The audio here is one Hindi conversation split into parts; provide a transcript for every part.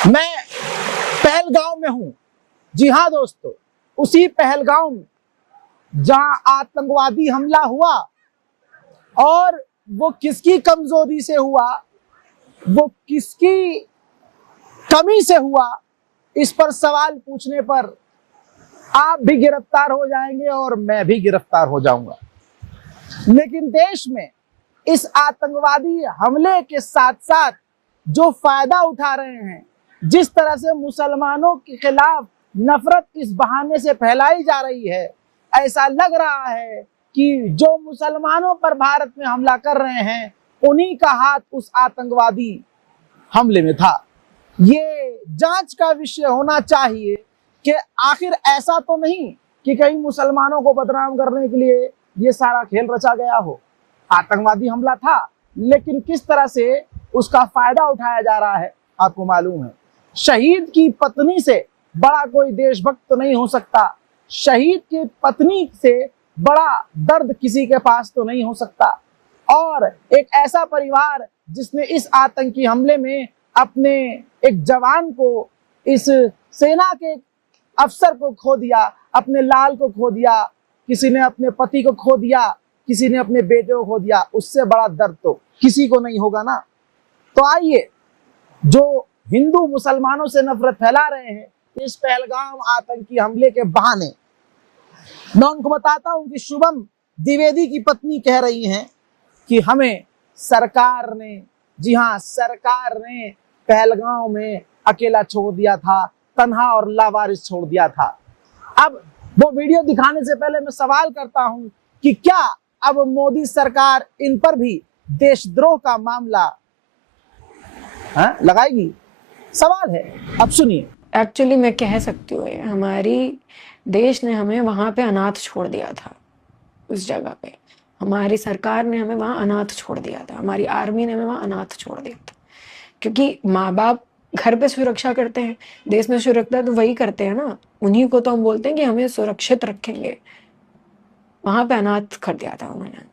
मैं पहलगांव में हूं। जी हां दोस्तों, उसी पहलगांव में जहां आतंकवादी हमला हुआ और वो किसकी कमजोरी से हुआ, वो किसकी कमी से हुआ, इस पर सवाल पूछने पर आप भी गिरफ्तार हो जाएंगे और मैं भी गिरफ्तार हो जाऊंगा। लेकिन देश में इस आतंकवादी हमले के साथ साथ जो फायदा उठा रहे हैं, जिस तरह से मुसलमानों के खिलाफ नफरत इस बहाने से फैलाई जा रही है, ऐसा लग रहा है कि जो मुसलमानों पर भारत में हमला कर रहे हैं उन्हीं का हाथ उस आतंकवादी हमले में था। ये जांच का विषय होना चाहिए कि आखिर ऐसा तो नहीं कि कहीं मुसलमानों को बदनाम करने के लिए ये सारा खेल रचा गया हो। आतंकवादी हमला था, लेकिन किस तरह से उसका फायदा उठाया जा रहा है आपको मालूम है। शहीद की पत्नी से बड़ा कोई देशभक्त तो नहीं हो सकता, शहीद की पत्नी से बड़ा दर्द किसी के पास तो नहीं हो सकता। और एक ऐसा परिवार जिसने इस आतंकी हमले में अपने एक जवान को, इस सेना के अफसर को खो दिया, अपने लाल को खो दिया, किसी ने अपने पति को खो दिया, किसी ने अपने बेटे को खो दिया, उससे बड़ा दर्द तो किसी को नहीं होगा ना। तो आइए, जो हिंदू मुसलमानों से नफरत फैला रहे हैं इस पहलगाम आतंकी हमले के बहाने, मैं उनको बताता हूं कि शुभम द्विवेदी की पत्नी कह रही हैं कि हमें सरकार ने, जी हां, सरकार ने पहलगाम में अकेला छोड़ दिया था, तन्हा और लावारिस छोड़ दिया था। अब वो वीडियो दिखाने से पहले मैं सवाल करता हूं कि क्या अब मोदी सरकार इन पर भी देशद्रोह का मामला लगाएगी? सवाल है, अब सुनिए। एक्चुअली मैं कह सकती हूँ, हमारी देश ने हमें वहां पे अनाथ छोड़ दिया था। उस जगह पे हमारी सरकार ने हमें वहां अनाथ छोड़ दिया था, हमारी आर्मी ने हमें वहां अनाथ छोड़ दिया था। क्योंकि माँ बाप घर पे सुरक्षा करते हैं, देश में सुरक्षा तो वही करते हैं ना, उन्हीं को तो हम बोलते हैं कि हमें सुरक्षित रखेंगे। वहां पे अनाथ कर दिया था उन्होंने।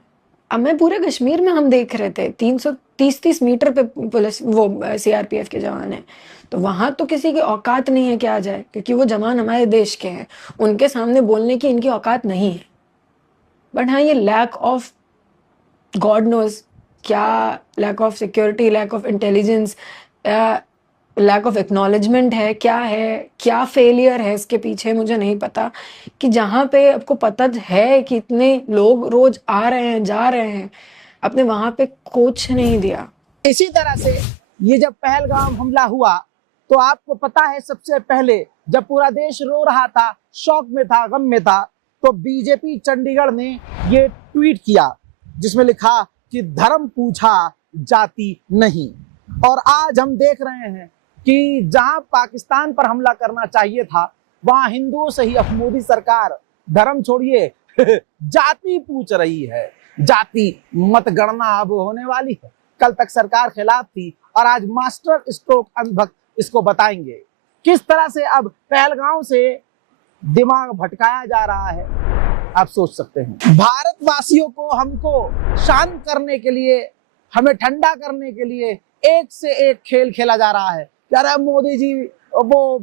अब मैं पूरे कश्मीर में हम देख रहे थे 330 मीटर पे पुलिस, वो सीआरपीएफ के जवान है, तो वहां तो किसी की औकात नहीं है कि आ जाए, क्योंकि वो जवान हमारे देश के हैं, उनके सामने बोलने की इनकी औकात नहीं है। बट हाँ, ये लैक ऑफ गॉड नोज क्या, lack of security, lack of intelligence, lack of acknowledgement है, क्या फेलियर है इसके पीछे, मुझे नहीं पता। कि जहाँ पे आपको पता है कि इतने लोग रोज आ रहे हैं, जा रहे हैं, आपने वहां पे कुछ नहीं दिया। इसी तरह से ये जब पहलगाम हमला हुआ तो आपको पता है, सबसे पहले जब पूरा देश रो रहा था, शौक में था, गम में था, तो बीजेपी चंडीगढ़ ने ये ट्वीट किया जिसमें लिखा कि धर्म पूछा, जाति नहीं। और आज हम देख रहे हैं कि जहां पाकिस्तान पर हमला करना चाहिए था, वहां हिंदुओं से ही अब मोदी सरकार धर्म छोड़िए जाति पूछ रही है। जाति मतगणना अब होने वाली है। कल तक सरकार खिलाफ थी और आज मास्टर स्ट्रोक अंधभक्त इसको बताएंगे किस तरह से अब पहलगाम से दिमाग भटकाया जा रहा है। आप सोच सकते हैं, भारतवासियों को, हमको शांत करने के लिए, हमें ठंडा करने के लिए एक से एक खेल खेला जा रहा है। कह रहे मोदी जी वो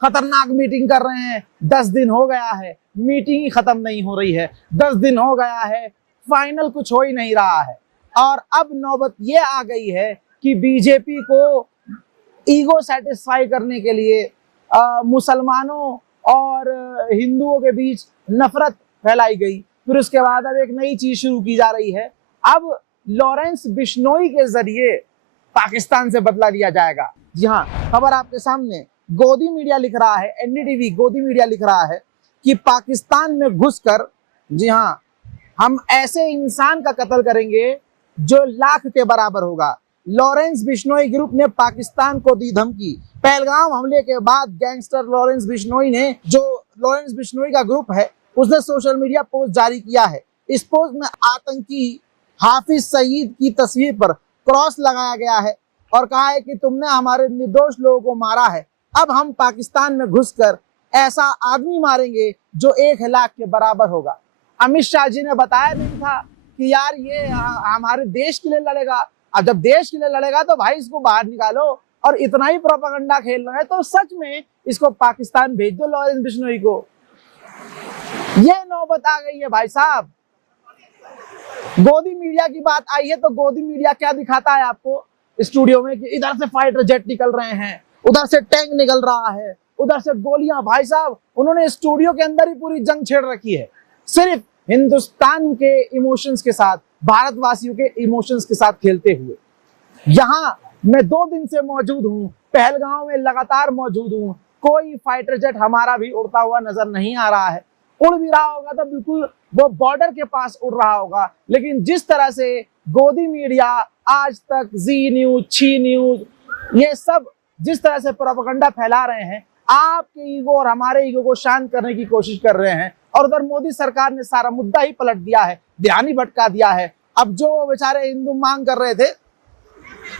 खतरनाक मीटिंग कर रहे हैं, 10 दिन हो गया है, मीटिंग ही खत्म नहीं हो रही है, 10 दिन हो गया है, फाइनल कुछ हो ही नहीं रहा है। और अब नौबत ये आ गई है कि बीजेपी को ईगो सेटिस्फाई करने के लिए मुसलमानों और हिंदुओं के बीच नफरत फैलाई गई। फिर उसके बाद अब एक नई चीज शुरू की जा रही है, अब लॉरेंस बिश्नोई के जरिए पाकिस्तान से बदला लिया जाएगा। जी हाँ, खबर आपके सामने, गोदी मीडिया लिख रहा है, एनडीटीवी गोदी मीडिया लिख रहा है कि पाकिस्तान में घुसकर, जी हाँ, हम ऐसे इंसान का कत्ल करेंगे जो लाख के बराबर होगा। लॉरेंस बिश्नोई ग्रुप ने पाकिस्तान को दी धमकी। पहलगाम हमले के बाद गैंगस्टर लॉरेंस बिश्नोई ने, जो लॉरेंस बिश्नोई का ग्रुप है, उसने सोशल मीडिया पोस्ट जारी किया है। इस पोस्ट में आतंकी हाफिज सईद की तस्वीर पर क्रॉस लगाया गया है और कहा है कि तुमने हमारे निर्दोष लोगों को मारा है, अब हम पाकिस्तान में घुसकर ऐसा आदमी मारेंगे जो 1 लाख के बराबर होगा। अमित शाह जी ने बताया नहीं था कि यार ये हमारे देश के लिए लड़ेगा। अब जब देश के लिए लड़ेगा तो भाई इसको बाहर निकालो, और इतना ही प्रोपेगेंडा खेल रहे हैं तो सच में इसको पाकिस्तान भेज दो लॉरेंस बिश्नोई को। ये नौबत आ गई है भाई साहब। गोदी मीडिया की बात आई है तो गोदी मीडिया क्या दिखाता है आपको स्टूडियो में कि इधर से फाइटर जेट निकल रहे हैं, उधर से टैंक निकल रहा है, उधर से गोलियां। भाई साहब उन्होंने स्टूडियो के अंदर ही पूरी जंग छेड़ रखी है, सिर्फ हिंदुस्तान के इमोशंस के साथ, भारतवासियों के इमोशंस के साथ खेलते हुए। यहाँ मैं 2 दिन से मौजूद हूँ, पहलगाम में लगातार मौजूद हूँ, कोई फाइटर जेट हमारा भी उड़ता हुआ नजर नहीं आ रहा है। उड़ भी रहा होगा तो बिल्कुल वो बॉर्डर के पास उड़ रहा होगा। लेकिन जिस तरह से गोदी मीडिया, आज तक, जी न्यूज, छी न्यूज, ये सब जिस तरह से प्रोपेगेंडा फैला रहे हैं, आपके ईगो और हमारे ईगो को शांत करने की कोशिश कर रहे हैं। और उधर मोदी सरकार ने सारा मुद्दा ही पलट दिया है, ध्यान ही भटका दिया है। अब जो बेचारे हिंदू मांग कर रहे थे,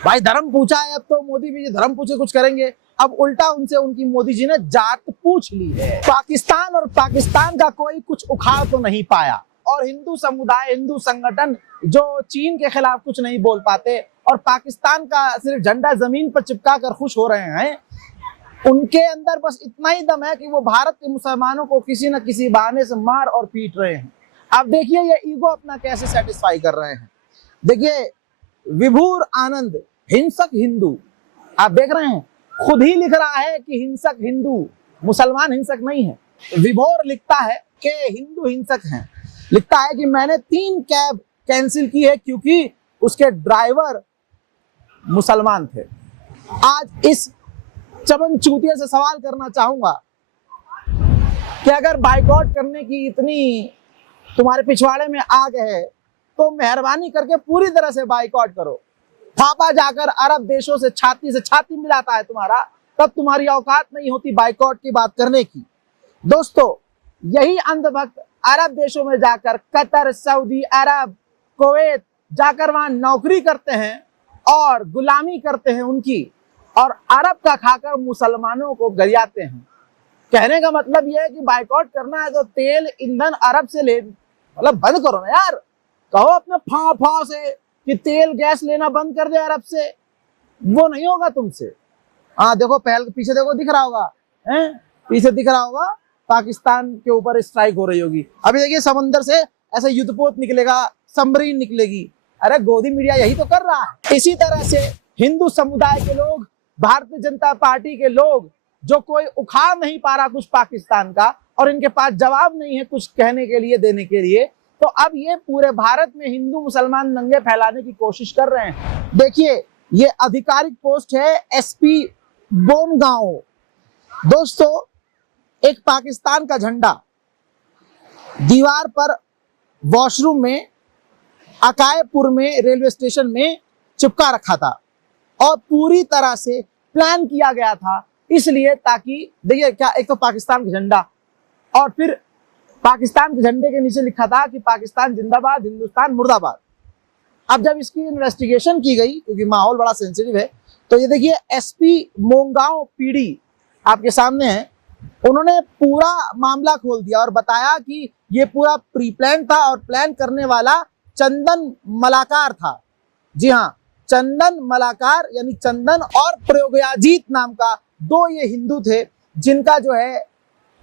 भाई धर्म पूछा है, अब तो मोदी भी धर्म पूछे कुछ करेंगे। अब उल्टा उनसे उनकी मोदी जी ने जात पूछ ली है। पाकिस्तान और पाकिस्तान का कोई कुछ उखाड़ तो नहीं पाया, और हिंदू समुदाय, हिंदू संगठन जो चीन के खिलाफ कुछ नहीं बोल पाते और पाकिस्तान का सिर्फ झंडा जमीन पर चिपका कर खुश हो रहे हैं, उनके अंदर बस इतना ही दम है कि वो भारत के मुसलमानों को किसी न किसी बहाने से मार और पीट रहे हैं। अब देखिए ये ईगो अपना कैसे सेटिस्फाई कर रहे हैं। देखिए विभूर आनंद, हिंसक हिंदू, आप देख रहे हैं, खुद ही लिख रहा है कि हिंसक हिंदू, मुसलमान हिंसक नहीं है। विभोर लिखता है कि हिंदू हिंसक हैं, लिखता है कि मैंने 3 कैब कैंसिल की है क्योंकि उसके ड्राइवर मुसलमान थे। आज इस चमन चूतिया से सवाल करना चाहूंगा कि अगर बाइकआउट करने की इतनी तुम्हारे पिछवाड़े में आग है तो मेहरबानी करके पूरी तरह से बाइकआउट करो। थापा जाकर अरब देशों से छाती मिलाता है तुम्हारा, तब तुम्हारी औकात नहीं होती बाइकआउट की बात करने की। दोस्तों यही अंधभक्त अरब देशों में जाकर, कतर, सऊदी अरब, कुवैत जाकर वहां नौकरी करते हैं और गुलामी करते हैं उनकी, और अरब का खाकर मुसलमानों को गरियाते हैं। कहने का मतलब यह है कि बाइकआउट करना है तो तेल ईंधन अरब से ले, मतलब बंद करो ना यार। कहो अपने फा से कि तेल गैस लेना बंद कर दे अरब से, वो नहीं होगा तुमसे। हाँ देखो पीछे देखो, दिख रहा होगा, हैं पीछे दिख रहा होगा, पाकिस्तान के ऊपर स्ट्राइक हो रही होगी। अभी देखिए समंदर से ऐसे युद्धपोत निकलेगा, सबमरीन निकलेगी। अरे गोदी मीडिया यही तो कर रहा है। इसी तरह से हिंदू समुदाय के लोग, भारतीय जनता पार्टी के लोग, जो कोई उखाड़ नहीं पा रहा कुछ पाकिस्तान का, और इनके पास जवाब नहीं है कुछ कहने के लिए, देने के लिए, तो अब ये पूरे भारत में हिंदू मुसलमान दंगे फैलाने की कोशिश कर रहे हैं। देखिए ये आधिकारिक पोस्ट है एसपी बोमगांव। दोस्तों एक पाकिस्तान का झंडा दीवार पर वॉशरूम में अकायपुर में रेलवे स्टेशन में चिपका रखा था, और पूरी तरह से प्लान किया गया था इसलिए ताकि, देखिए क्या, एक तो पाकिस्तान का झंडा, और फिर पाकिस्तान के झंडे के नीचे लिखा था कि पाकिस्तान जिंदाबाद, हिंदुस्तान मुर्दाबाद। अब जब इसकी इन्वेस्टिगेशन की गई, क्योंकि माहौल बड़ा सेंसिटिव है, तो ये देखिए एसपी मोंगांव पीडी आपके सामने है, उन्होंने पूरा मामला खोल दिया और बताया कि ये पूरा प्री प्लान था और प्लान करने वाला चंदन मलाकार था। जी हाँ, चंदन मलाकार यानी चंदन और प्रयोगयाजीत नाम का 2 ये हिंदू थे जिनका जो है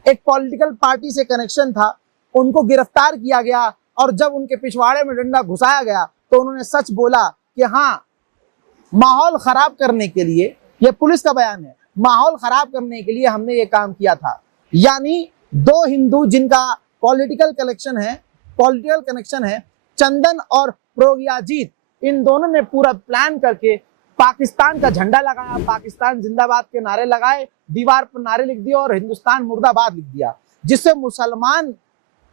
एक पॉलिटिकल पार्टी से कनेक्शन था। उनको गिरफ्तार किया गया, और जब उनके पिछवाड़े में डंडा घुसाया गया तो उन्होंने सच बोला कि हाँ, माहौल खराब करने के लिए, यह पुलिस का बयान है, माहौल खराब करने के लिए हमने ये काम किया था। यानी 2 हिंदू जिनका पॉलिटिकल कनेक्शन है, चंदन और प्रयोगयाजीत, इन दोनों ने पूरा प्लान करके पाकिस्तान का झंडा लगाया, पाकिस्तान जिंदाबाद के नारे लगाए, दीवार पर नारे लिख दिए और हिंदुस्तान मुर्दाबाद लिख दिया, जिससे मुसलमान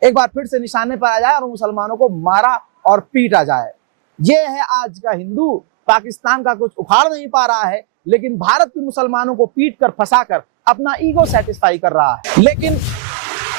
एक बार फिर से निशाने पर आ जाए और मुसलमानों को मारा और पीटा जाए। ये है आज का हिंदू। पाकिस्तान का कुछ उखाड़ नहीं पा रहा है, लेकिन भारत के मुसलमानों को पीट कर, फंसा कर अपना ईगो सेटिस्फाई कर रहा है। लेकिन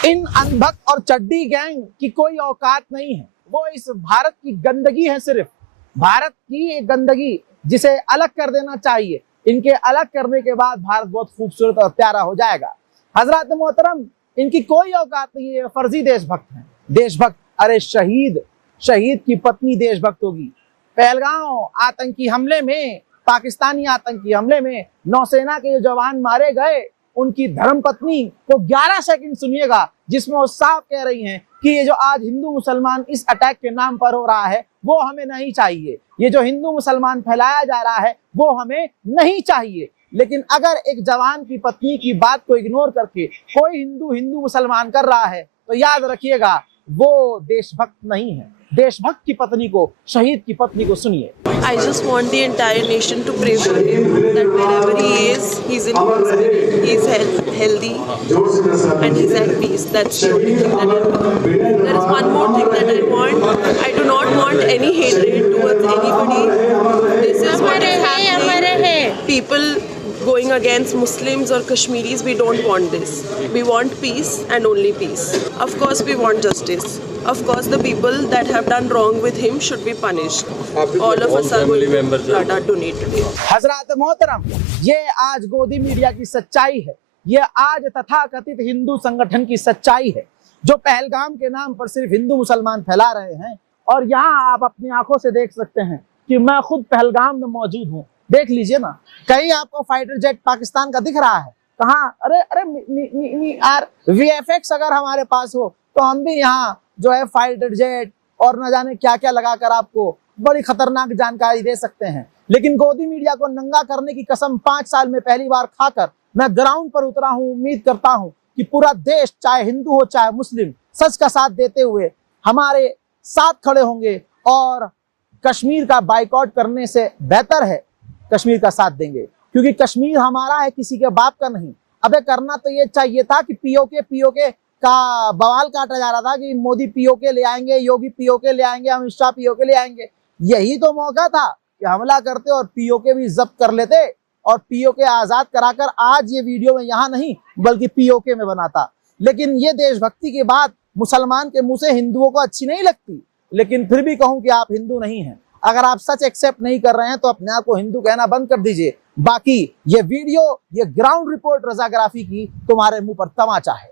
इन अनभक्त और चड्डी गैंग की कोई औकात नहीं है। वो इस भारत की गंदगी है, सिर्फ भारत की एक गंदगी, जिसे अलग कर देना चाहिए। इनके अलग करने के बाद भारत बहुत खूबसूरत और प्यारा हो जाएगा। हजरत मोहतरम, इनकी कोई औकात नहीं है, फर्जी देशभक्त हैं। देशभक्त, अरे शहीद की पत्नी देशभक्त होगी। पहलगाम आतंकी हमले में पाकिस्तानी आतंकी हमले में नौसेना के जो जवान मारे गए, उनकी धर्मपत्नी को 11 सेकंड सुनिएगा जिसमें वो साफ कह रही हैं कि ये जो आज हिंदू मुसलमान इस अटैक के नाम पर हो रहा है वो हमें नहीं चाहिए, ये जो हिंदू मुसलमान फैलाया जा रहा है वो हमें नहीं चाहिए। लेकिन अगर एक जवान की पत्नी की बात को इग्नोर करके कोई हिंदू मुसलमान कर रहा है तो याद रखिएगा वो देशभक्त नहीं है। देशभक्त की पत्नी को, शहीद की पत्नी को सुनिए। I just want the entire nation to pray for him, that wherever he is, he's in good spirit, he's healthy, and he's at peace. That's the only thing that I want. There is one more thing that I want. I do not want any hatred towards anybody. This is what is happening. People going against Muslims or Kashmiris, we don't want this. We want peace and only peace. Of course, we want justice. Of course, the people that have done wrong with him should be punished. All of us are going to blood donate today. हजरत मोहतरम, ये आज गोदी मीडिया की सच्चाई है, ये आज तथाकथित हिंदू संगठन की सच्चाई है जो पहलगाम के नाम पर सिर्फ हिंदू मुसलमान फैला रहे हैं। और यहाँ आप अपनी आंखों से देख सकते हैं कि मैं खुद पहलगाम में मौजूद हूँ। देख लीजिए ना, कहीं आपको फाइटर जेट पाकिस्तान का दिख रहा है? कहाँ? अरे अरे यार, VFX अगर हमारे पास हो तो हम भी यहाँ जो है फाइटर जेट और न जाने क्या क्या लगाकर आपको बड़ी खतरनाक जानकारी दे सकते हैं। लेकिन गोदी मीडिया को नंगा करने की कसम 5 साल में पहली बार खाकर मैं ग्राउंड पर उतरा हूँ। उम्मीद करता हूँ कि पूरा देश, चाहे हिंदू हो चाहे मुस्लिम, सच का साथ देते हुए हमारे साथ खड़े होंगे और कश्मीर का बाइकआउट करने से बेहतर है कश्मीर का साथ देंगे, क्योंकि कश्मीर हमारा है, किसी के बाप का नहीं। अबे करना तो ये चाहिए था कि पीओके का बवाल काटा जा रहा था कि मोदी पीओके ले आएंगे, योगी पीओके ले आएंगे, अमित शाह पीओके ले आएंगे। यही तो मौका था कि हमला करते और पीओके भी जब्त कर लेते और पीओके आजाद कराकर आज ये वीडियो में यहाँ नहीं बल्कि पीओके में बनाता। लेकिन ये देशभक्ति की बात मुसलमान के मुंह से हिंदुओं को अच्छी नहीं लगती। लेकिन फिर भी कहूं कि आप हिंदू नहीं हैं। अगर आप सच एक्सेप्ट नहीं कर रहे हैं तो अपने आप को हिंदू कहना बंद कर दीजिए। बाकी ये वीडियो, ये ग्राउंड रिपोर्ट रजाग्राफी की तुम्हारे मुंह पर तमाचा है।